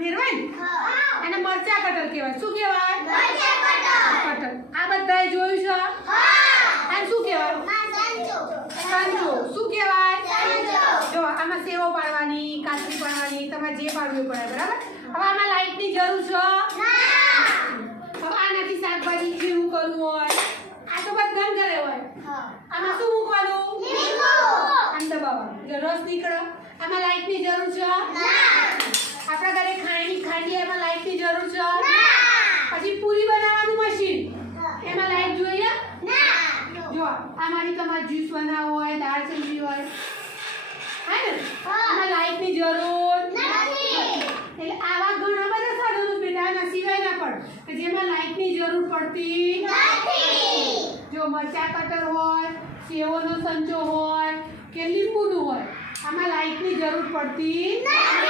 ફેરવાય ને અને મરચા કટર કહેવાય. શું કહેવાય? કટર. આ બધાએ જોયું છે? અને શું કહેવાય? સંચો. શું કહેવાય? જો આમાં સેવો પાડવાની, કાચરી પાડવાની, તમારે જે પાડવું એ પડાય. બરાબર? હવે આમાં લાઈટની જરૂર છે? હવે આનાથી શાકભાજી જેવું કરવું હોય, આ તો બધા ઘરે હોય. આમાં શું મૂકવાનું? આમ દબાવવાનું એટલે રસ નીકળે. આમાં લાઈટની જરૂર છે? આપણા ઘરે ખાંડી એમાં લાઈટની જરૂર છે? પછી પૂરી બનાવવાનું મશીન એમાં લાઈટ જોઈએ? જો આમાંથી તમારે જ્યુસ બનાવવો હોય, દાળ ચમચી હોય, હે ને, આમાં લાઈટની જરૂર નથી. એટલે આવા ઘણા બધા સાધનો બેટા આના સિવાયના પણ કે જેમાં લાઈટની જરૂર પડતી નથી. જો મરચા કટર હોય, સેવોનો સંચો હોય કે લીંબુનું હોય, આમાં લાઈટની જરૂર પડતી નથી.